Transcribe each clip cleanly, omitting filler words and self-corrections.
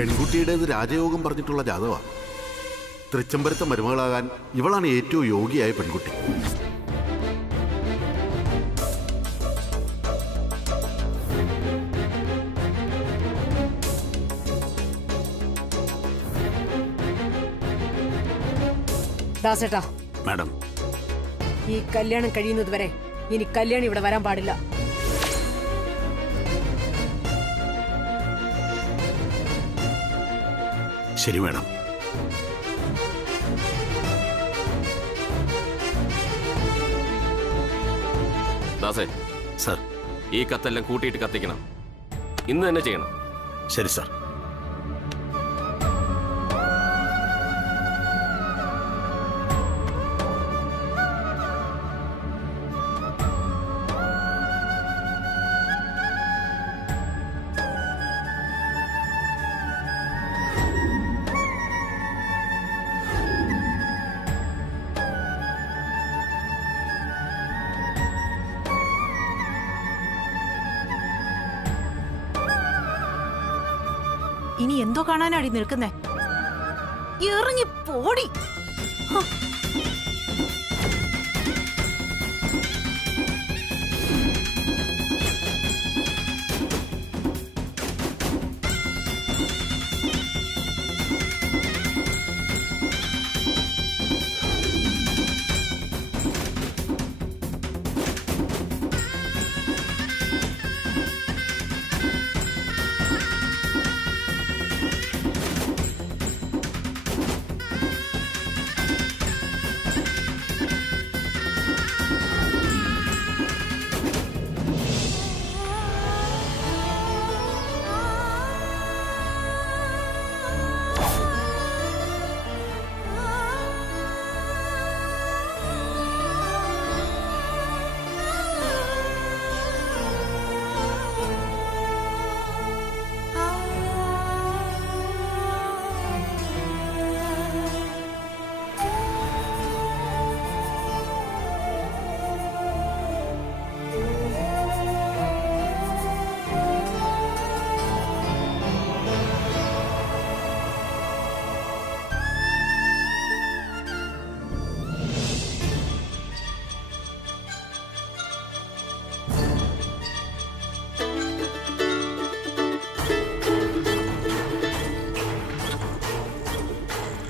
പെൺകുട്ടിയുടേത് രാജയോഗം പറഞ്ഞിട്ടുള്ള ജാതകമാണ്. തൃച്ചംബരത്തെ മരുമകളാകാൻ ഇവളാണ് ഏറ്റവും യോഗ്യയായ പെൺകുട്ടി. ദാസേട്ടാ, മാഡം, ഈ കല്യാണം കഴിയുന്നത് വരെ ഇനി കല്യാണം ഇവിടെ വരാൻ പാടില്ല. ശരി മാഡം. ദാസേ സർ, ഈ കത്തെല്ലാം കൂട്ടിയിട്ട് കത്തിക്കണം. ഇന്ന് തന്നെ ചെയ്യണം. ശരി സർ. ഇനി എന്തോ കാണാനാടി നിൽക്കുന്നേ? ഇറങ്ങി പോടി.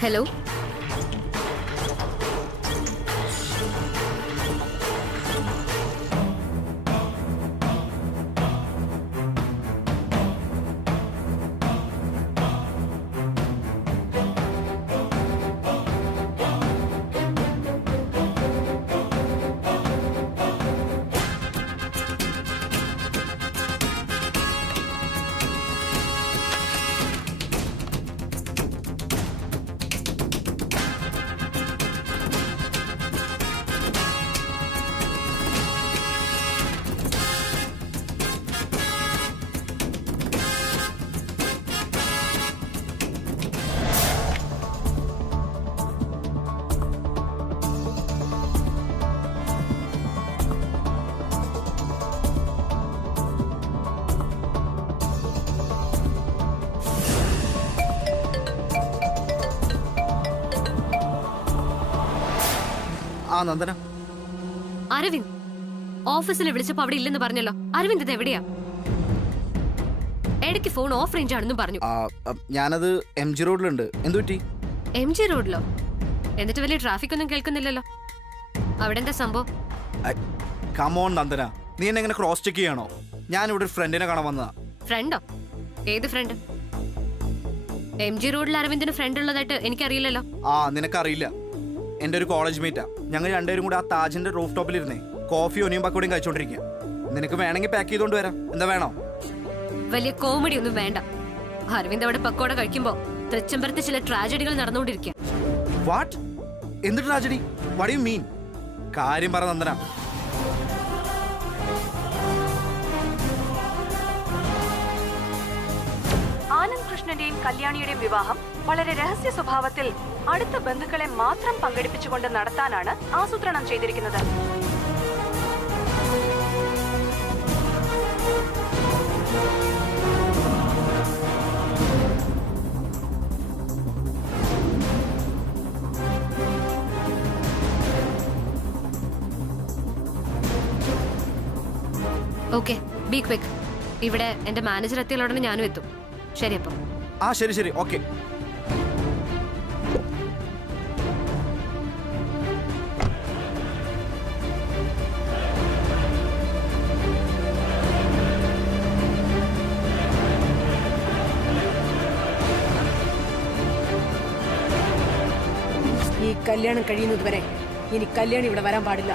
ഹലോ, നന്ദന, അരവിന്ദ് ഓഫീസിൽ വിളിച്ചപ്പോ അവിടെ ഇല്ലെന്ന് പറഞ്ഞല്ലോ. അരവിന്ദ് ഇത് എവിടെയാ? ഇടയ്ക്ക് ഫോൺ ഓഫ് റേഞ്ച് ആണെന്നും പറഞ്ഞു. ഞാനത് MG റോഡിലുണ്ട്. എന്തുപറ്റി? MG റോഡിലോ? എന്നിട്ട് വലിയ ട്രാഫിക് ഒന്നും കേൾക്കുന്നില്ലല്ലോ. അവിടെ എന്താ സംഭവം? കമോൺ നന്ദന, നീ എന്നെ എങ്ങനെ ക്രോസ് ചെക്ക് ചെയ്യണോ? ഞാനിവിടെ ഒരു ഫ്രണ്ടിനെ കാണാൻ വന്നതാ. ഫ്രണ്ടോ? ഏത് ഫ്രണ്ട്? MG റോഡിൽ അരവിന്ദിന് ഫ്രണ്ട് ഉള്ളതായിട്ട് എനിക്കറിയില്ലല്ലോ. നിനക്കറിയില്ല? എന്റെ ഒരു കോളേജ് മേറ്റാ. ഞങ്ങൾ രണ്ടുപേരും കൂടെ ആ താജിന്റെ റൂഫ് ടോപ്പിലിരുന്നേ കോഫി ഒനിയും പക്കോടിയും കഴിച്ചോണ്ടിരിക്കുക. നിനക്ക് വേണമെങ്കിൽ പാക്ക് ചെയ്തോണ്ട് വരാം. എന്താ വേണോ? വലിയ കോമഡി ഒന്നും വേണ്ട. അരവിന്ദ് അവിടെ പക്കോട കഴിക്കുമ്പോ തൃച്ചംബരത്ത് ചില ട്രാജഡികൾ നടന്നുകൊണ്ടിരിക്കുക. വാട്ട്? എന്ത് ട്രാജഡി? What you mean? കാര്യം പറ നന്ദന. ആനന്ദ് കൃഷ്ണന്റെയും കല്യാണിയുടെയും വിവാഹം വളരെ രഹസ്യ സ്വഭാവത്തിൽ അടുത്ത ബന്ധുക്കളെ മാത്രം പങ്കെടുപ്പിച്ചുകൊണ്ട് നടത്താനാണ് ആസൂത്രണം ചെയ്തിരിക്കുന്നത്. Okay, be quick. ഇവിടെ എന്റെ മാനേജർ എത്തിയുള്ള ഉടനെ ഞാനും എത്തും. ശരി അപ്പം. ആ ശരി ശരി, ഓക്കെ. ഈ കല്യാണം കഴിയുന്നതുവരെ ഇനി കല്യാണി ഇവിടെ വരാൻ പാടില്ല.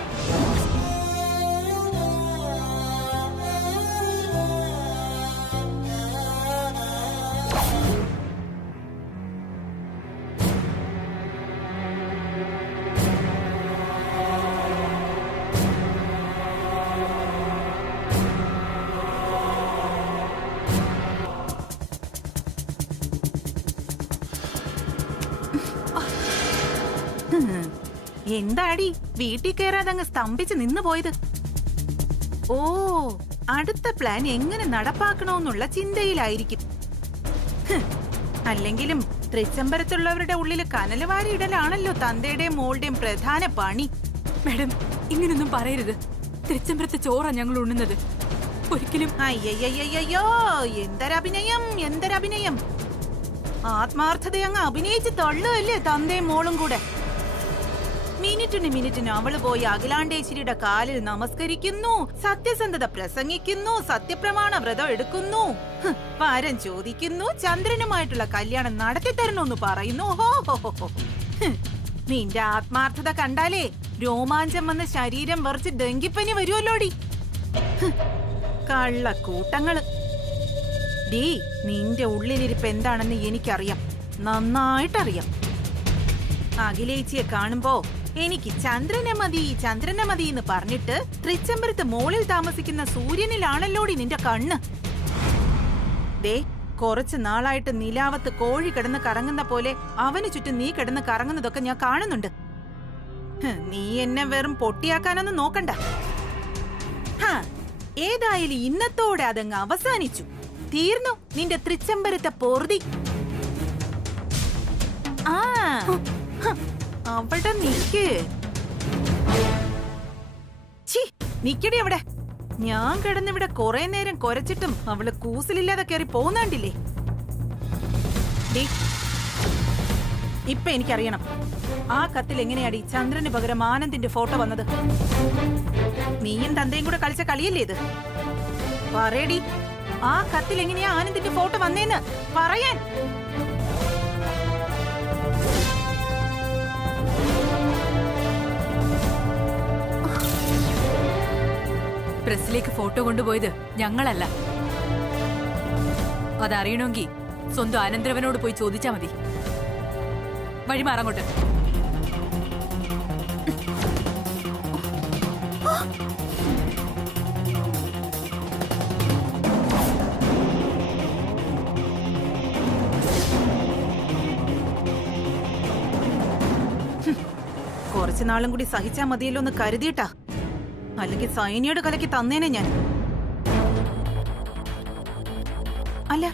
എന്താടി വീട്ടിൽ കയറാതെ അങ്ങ് സ്തംഭിച്ച് നിന്ന് പോയത്? ഓ, അടുത്ത പ്ലാൻ എങ്ങനെ നടപ്പാക്കണമെന്നുള്ള ചിന്തയിലായിരിക്കും. അല്ലെങ്കിലും തൃച്ചംബരത്തുള്ളവരുടെ ഉള്ളില് കനല് വാരിയിടലാണല്ലോ തന്തയുടെയും മോളുടെയും പ്രധാന പണി. മാഡം, ഇങ്ങനൊന്നും പറയരുത്. തൃച്ചംബരത്തെ ചോറാ ഞങ്ങൾ ഉണ്ണുന്നത്. ഒരിക്കലും. അയ്യയ്യോ, എന്തൊരഭിനയം, എന്തൊരഭിനയം! ആത്മാർത്ഥത അങ്ങ് അഭിനയിച്ച് തള്ളുകയല്ലേ തന്തയും മോളും കൂടെ. മിനിറ്റിന് അവള് പോയി അഖിലാണ്ടേശ്വരിയുടെ കാലിൽ നമസ്കരിക്കുന്നു, സത്യസന്ധത പ്രസംഗിക്കുന്നു, സത്യപ്രമാണ വ്രതം എടുക്കുന്നു, വരം ചോദിക്കുന്നു, ചന്ദ്രനുമായിട്ടുള്ള കല്യാണം നടത്തി തരണമെന്ന് പറയുന്നു. ഹോ, നിന്റെ ആത്മാർത്ഥത കണ്ടാലേ രോമാഞ്ചം വന്ന് ശരീരം വറച്ച് ഡെങ്കിപ്പനി വരുമല്ലോടി. കള്ളക്കൂട്ടങ്ങള്. ഡീ, നിന്റെ ഉള്ളിലിരിപ്പ് എന്താണെന്ന് എനിക്കറിയാം, നന്നായിട്ടറിയാം. അഖിലേച്ചിയെ കാണുമ്പോ എനിക്ക് ചന്ദ്രനെ മതി എന്ന് പറഞ്ഞിട്ട് തൃച്ചംബരത്ത് മോളിൽ താമസിക്കുന്ന സൂര്യനിലാണല്ലോടി നിന്റെ കണ്ണ്. ദേ, കുറച്ചു നാളായിട്ട് നിലാവത്ത് കോഴി കിടന്ന് കറങ്ങുന്ന പോലെ അവന് ചുറ്റും നീ കിടന്ന് കറങ്ങുന്നതൊക്കെ ഞാൻ കാണുന്നുണ്ട്. നീ എന്നെ വെറും പൊട്ടിയാക്കാനൊന്നും നോക്കണ്ട. ഏതായാലും ഇന്നത്തോടെ അതങ്ങ് അവസാനിച്ചു. തീർന്നു നിന്റെ തൃച്ചംബരത്തെ പൊറുതി. അവിടെ നിക്ക്. നിക്കടി അവിടെ. ഞാൻ കിടന്നിവിടെ കുറെ നേരം കുരച്ചിട്ടും അവള് കൂസലില്ലാതെ കയറി പോകുന്നാണ്ടില്ലേ. ഇപ്പൊ എനിക്കറിയണം, ആ കത്തിൽ എങ്ങനെയാടി ചന്ദ്രന് പകരം ആനന്ദിന്റെ ഫോട്ടോ വന്നത്? നീയും തന്തയും കൂടെ കളിച്ച കളിയല്ലേ ഇത്? പറയടി, ആ കത്തിൽ എങ്ങനെയാ ആനന്ദിന്റെ ഫോട്ടോ വന്നേന്ന് പറയാൻ. പ്രസിലേക്ക് ഫോട്ടോ കൊണ്ടുപോയത് ഞങ്ങളല്ല. അതറിയണമെങ്കിൽ സ്വന്തം അനന്തരവനോട് പോയി ചോദിച്ചാ മതി. വഴിമാറങ്ങോട്ട്. കുറച്ചു നാളും കൂടി സഹിച്ചാ മതിയല്ലോ എന്ന് കരുതിയിട്ടാ, അല്ലെങ്കിൽ സൈനിയോട് കലക്കി തന്നേനെ ഞാൻ. അല്ല,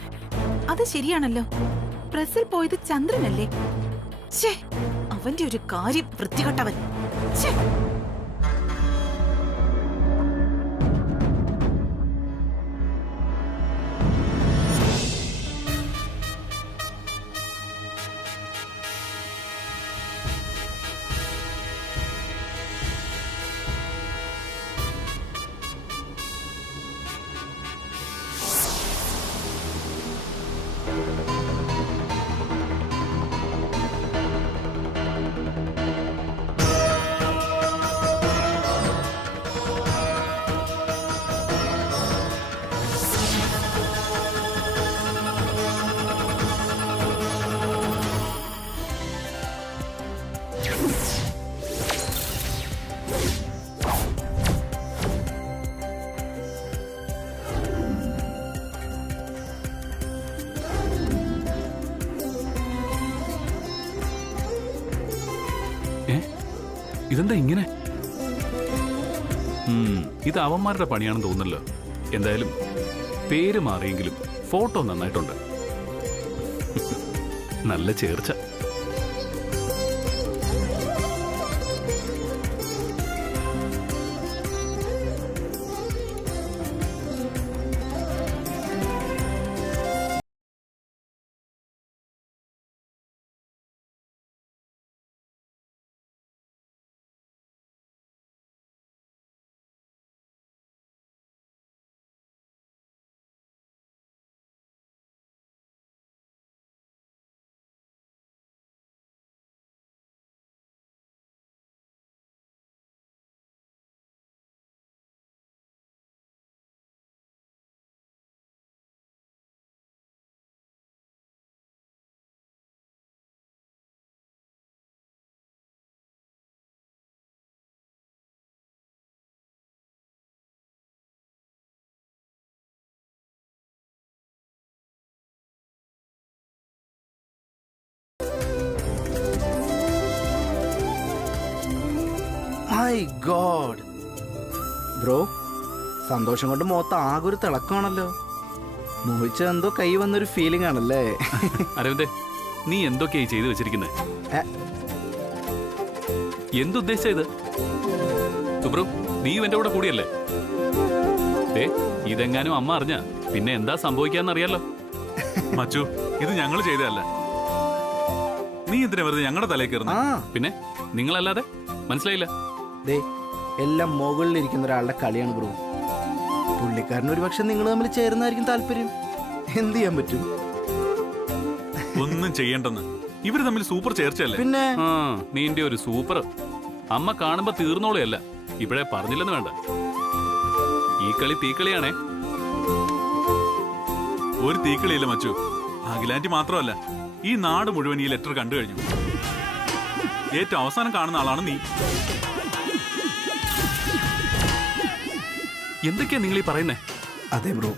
അത് ശരിയാണല്ലോ, പ്രസിൽ പോയത് ചന്ദ്രനല്ലേ? ഛേ, അവന്റെ ഒരു കാര്യം വൃത്തികെട്ടവൻ. ഛേ. ഇതെന്താ ഇങ്ങനെ? ഇത് അവന്മാരുടെ പണിയാണെന്ന് തോന്നുന്നല്ലോ. എന്തായാലും പേര് മാറിയെങ്കിലും ഫോട്ടോ നന്നായിട്ടുണ്ട്. നല്ല ചേർച്ച. മൈ ഗോഡ് ബ്രോ, സന്തോഷം കൊണ്ട് മൊത്തം ആകെ ഒരു തിളക്കമാണല്ലോ. മോഹിച്ച എന്തോ കൈ വന്നൊരു ഫീലിംഗ് ആണല്ലേ? അരവിന്ദേ, നീ എന്തൊക്കെയായി ചെയ്തു വെച്ചിരിക്കുന്നത്? എന്തുദ്ദേശിച്ച ഇത്? സുബ്രു, നീ എന്റെ കൂടെ കൂടിയല്ലേ? ഇതെങ്ങാനും അമ്മ അറിഞ്ഞ പിന്നെ എന്താ സംഭവിക്കാന്നറിയാലോ. മച്ചു, ഇത് ഞങ്ങൾ ചെയ്തതല്ല. നീ എന്തിനാ വെറുതെ ഞങ്ങളുടെ തലയിൽ കയറുന്നു? പിന്നെ നിങ്ങളല്ലാതെ? മനസ്സിലായില്ല. എല്ലാം മുകളിലിരിക്കുന്ന ഒരാളുടെ കളിയാണ് ബ്രോ. പുള്ളിക്കാരന് ഒരു പക്ഷെ നിങ്ങൾ തമ്മിൽ ചേരുന്നതായിരിക്കും താല്പര്യം. എന്ത് ചെയ്യാൻ പറ്റും? ഒന്നും ചെയ്യണ്ടെന്ന്. ഇവര് തമ്മിൽ സൂപ്പർ ചേർച്ചയല്ലേ? പിന്നെ നീന്റെ ഒരു സൂപ്പർ അമ്മ കാണുമ്പോ തീർന്നോളിയല്ല, ഇപ്പോഴേ പറഞ്ഞില്ലെന്ന് വേണ്ട. ഈ കളി തീക്കളിയാണേ. ഒരു തീക്കളിയില്ല മച്ചു. അഖിലാന്റി മാത്രമല്ല, ഈ നാട് മുഴുവൻ ഈ ലെറ്റർ കണ്ടു കഴിഞ്ഞു. ഏറ്റവും അവസാനം കാണുന്ന ആളാണ് നീ. എന്തൊക്കെയാ നിങ്ങൾ ഈ പറയുന്നേ? അതെ ബ്രോ,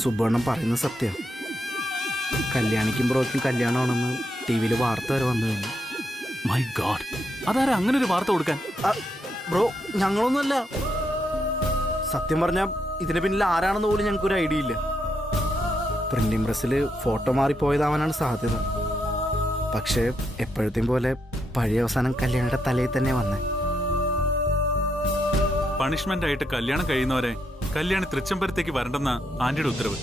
സുബ്ബണ്ണം പറയുന്നത് സത്യം. കല്യാണിക്കും ബ്രോയ്ക്കും കല്യാണമാണെന്ന് ടി.വിയിൽ വാർത്ത വരെ വന്നു കഴിഞ്ഞു. മൈ ഗോഡ്, അതാരാ അങ്ങനെ ഒരു വാർത്ത കൊടുക്കാൻ? ബ്രോ, ഞങ്ങളൊന്നുമല്ല. സത്യം പറഞ്ഞാൽ ഇതിന് പിന്നിൽ ആരാണെന്ന് പോലും ഞങ്ങൾക്കൊരു ഐഡിയ ഇല്ല. പ്രിന്റിംഗ് പ്രസ്സിൽ ഫോട്ടോ മാറിപ്പോയതാവാനാണ് സാധ്യത. പക്ഷേ എപ്പോഴത്തെയും പോലെ പഴയ അവസാനം കല്യാണിയുടെ തലയിൽ തന്നെ വന്നേ. പണിഷ്മെന്റ് ആയിട്ട് കല്യാണം കഴിയുന്നവരെ കല്യാണി തൃച്ചംബരത്തേക്ക് വരണ്ടെന്ന ആന്റിയുടെ ഉത്തരവ്.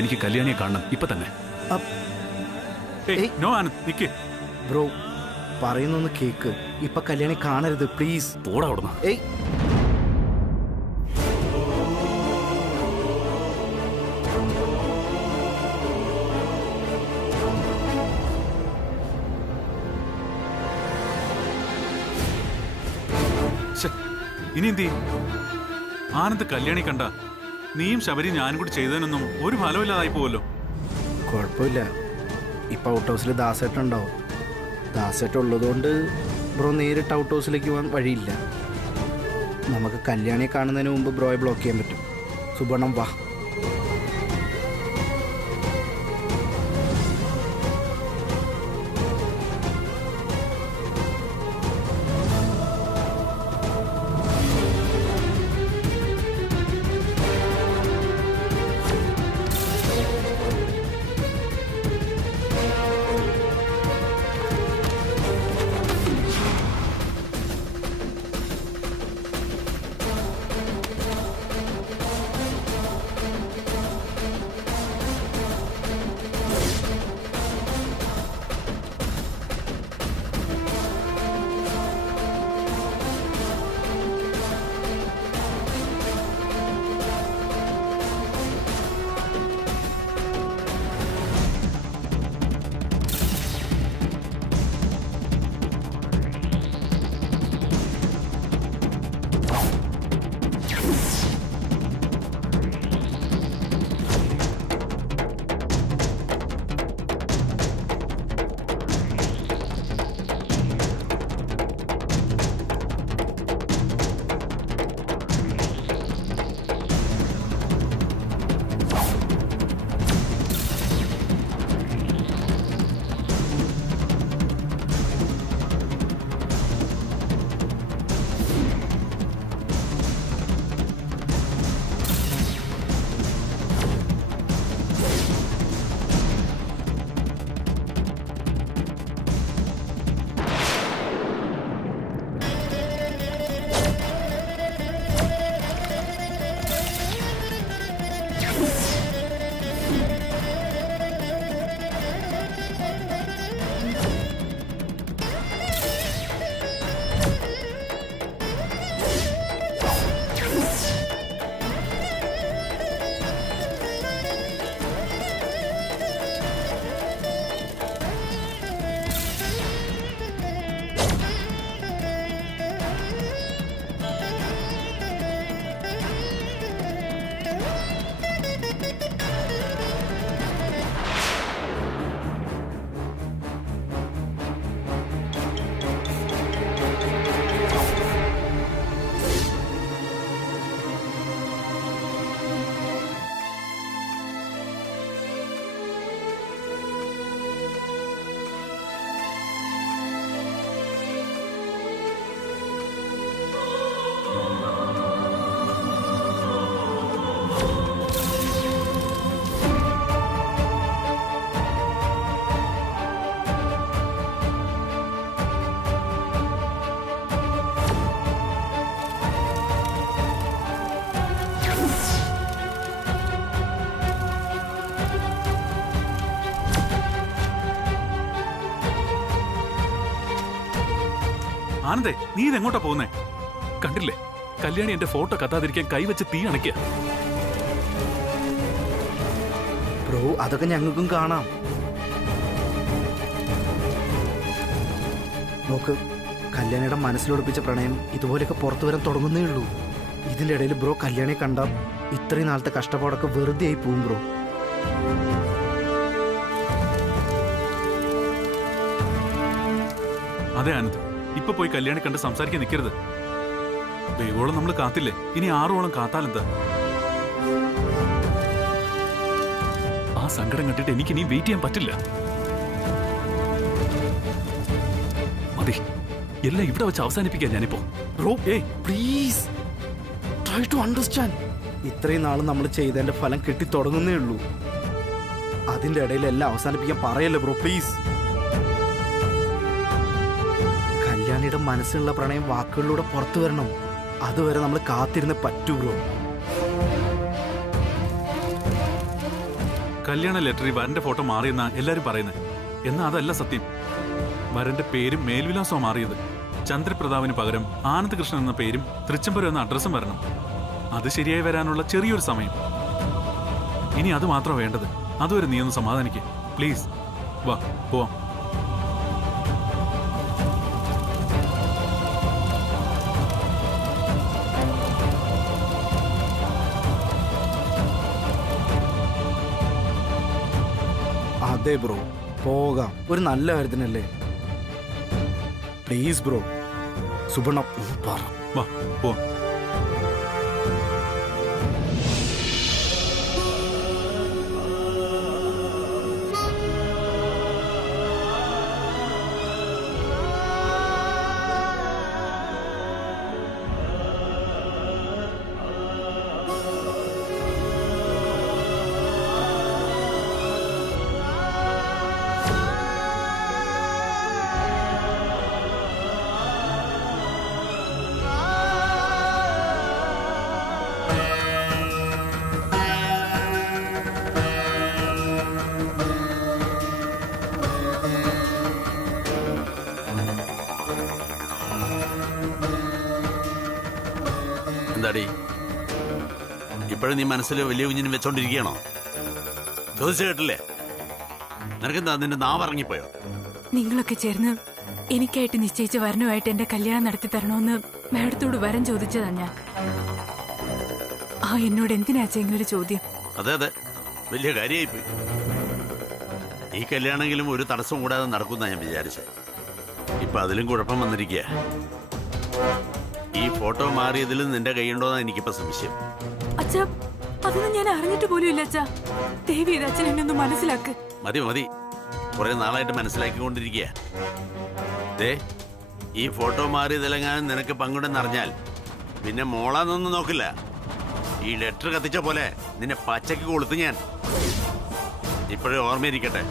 എനിക്ക് കല്യാണിയെ കാണണം ഇപ്പൊ തന്നെ. നോ ആനന്ദ്, നിക്ക്. ബ്രോ, പറയുന്നൊന്ന് കേക്ക്. ഇപ്പൊ കല്യാണി കാണരുത് പ്ലീസ്. പോടാ അവിടുന്ന്. ഇനി എന്ത് ചെയ്യും? ആനന്ദ് കല്യാണി കണ്ട നീയും ശബരി ഞാനും കൂടി ചെയ്തതിനൊന്നും ഒരു ഫലമില്ലാതായി പോവല്ലോ. കുഴപ്പമില്ല, ഇപ്പൊ ഔട്ട് ഹൗസിൽ ദാസേട്ടൻ ഉണ്ടാവും. ദാസേട്ടൻ ഉള്ളതുകൊണ്ട് ബ്രോ നേരിട്ട് ഔട്ട് ഹൗസിലേക്ക് പോകാൻ വഴിയില്ല. നമുക്ക് കല്യാണിയെ കാണുന്നതിന് മുമ്പ് ബ്രോയെ ബ്ലോക്ക് ചെയ്യാൻ പറ്റും. സുബണ്ണം വാ. ആനന്ദേ, നീ ഇതെങ്ങോട്ടാ പോകുന്നേ? കണ്ടില്ലേ, കല്യാണി എന്റെ ഫോട്ടോ കത്താതിരിക്കാൻ കൈവച്ച് തീ അണയ്ക്കുക. ബ്രോ അതൊക്കെ ഞങ്ങൾക്കും കാണാം. നോക്ക്, കല്യാണിയുടെ മനസ്സിലൊടുപ്പിച്ച പ്രണയം ഇതുപോലെയൊക്കെ പുറത്തു വരാൻ തുടങ്ങുന്നേ ഉള്ളൂ. ഇതിന്റെ ഇടയിൽ ബ്രോ കല്യാണിയെ കണ്ടാൽ ഇത്രയും നാളത്തെ കഷ്ടപ്പാടൊക്കെ വെറുതെ ആയി പോവും ബ്രോ. അതെ ആനന്ദ്, ഇപ്പൊ പോയി കല്യാണി കണ്ട് സംസാരിക്കാൻ നിൽക്കരുത്. ദൈവോളം നമ്മൾ കാത്തില്ലേ, ഇനി 6 ഓളം കാത്താലെന്താ? ആ സങ്കടം കണ്ടിട്ട് എനിക്ക് ഇനി വെയിറ്റ് ചെയ്യാൻ പറ്റില്ല. മതി, എല്ലാം ഇവിടെ വെച്ച് അവസാനിപ്പിക്കാൻ ഞാനിപ്പോ. Bro please try to understand. ഇത്രയും നാൾ നമ്മൾ ചെയ്തതിന്റെ ഫലം കിട്ടി തുടങ്ങുന്നേ ഉള്ളൂ. അതിന്റെ ഇടയിൽ എല്ലാം അവസാനിപ്പിക്കാൻ പറയല്ലേ ബ്രോ, പ്ലീസ്. കല്യാണിയുടെ മനസ്സിലുള്ള പ്രണയം വാക്കുകളിലൂടെ പുറത്തു വരണം. അതുവരെ നമ്മൾ കാത്തിരുന്ന് പറ്റൂ ബ്രോ. കല്യാണ ലെറ്ററിൽ വരന്റെ ഫോട്ടോ മാറിയെന്നാ എല്ലാരും പറയുന്നത്. എന്നാ അതല്ല സത്യം. വരന്റെ പേരും മേൽവിലാസവും മാറിയത്. ചന്ദ്രപ്രതാപിന് പകരം ആനന്ദ് കൃഷ്ണൻ എന്ന പേരും തൃച്ചംബരം എന്ന അഡ്രസ്സും വരണം. അത് ശരിയായി വരാനുള്ള ചെറിയൊരു സമയം. ഇനി അത് മാത്രം വേണ്ടത്. അതുവരെ നീ ഒന്ന് സമാധാനിക്ക് പ്ലീസ്. വാ പോവാം. അതെ ബ്രോ, പോകാം. ഒരു നല്ല കാര്യത്തിനല്ലേ. Please bro. സുബർണ പറ. വാ പോവാം. എന്താടി ഇപ്പോഴും നീ മനസ്സിൽ വലിയ കുഞ്ഞിനും വെച്ചോണ്ടിരിക്കുകയാണോ? ചോദിച്ചു കേട്ടില്ലേ? നിനക്കെന്താ, നിന്റെ നാവ് ഇറങ്ങിപ്പോയോ? നിങ്ങളൊക്കെ ചേർന്ന് എനിക്കായിട്ട് നിശ്ചയിച്ച വരനുമായിട്ട് എന്റെ കല്യാണം നടത്തി തരണമെന്ന് മാഡത്തോട് വരൻ ചോദിച്ചതാ ഞാൻ. എന്നോട് എന്തിനാച്ച ഇങ്ങനൊരു ചോദ്യം? അതെ അതെ, വലിയ കാര്യമായിപ്പോയി. ഈ കല്യാണമെങ്കിലും ഒരു തടസ്സം കൂടാതെ നടക്കുന്ന ഞാൻ വിചാരിച്ചത്. ഇപ്പൊ അതിലും കുഴപ്പം വന്നിരിക്കുക. ഈ ഫോട്ടോ മാറിയതിൽ നിന്റെ കൈയുണ്ടോന്നാ എനിക്കിപ്പോ സംശയം. അച്ഛാ, അതൊന്നും ഞാൻ അറിഞ്ഞിട്ട് പോലും ഇല്ല അച്ഛാ. ദേവി ഇത് അച്ഛൻ എന്നെ ഒന്ന് മനസ്സിലാക്ക്. മതി മതി, കുറെ നാളായിട്ട് മനസ്സിലാക്കിക്കൊണ്ടിരിക്കുക. ദേ, ഈ ഫോട്ടോ മാറിയതിലെങ്ങാനും നിനക്ക് പങ്കുണ്ടെന്നറിഞ്ഞാൽ പിന്നെ മോളാന്നൊന്നും നോക്കില്ല. ഈ ലെറ്റർ കത്തിച്ച പോലെ നിന്നെ പച്ചക്ക് കൊളുത്ത് ഞാൻ. ഇപ്പോഴേ ഓർമ്മയിരിക്കട്ടെ.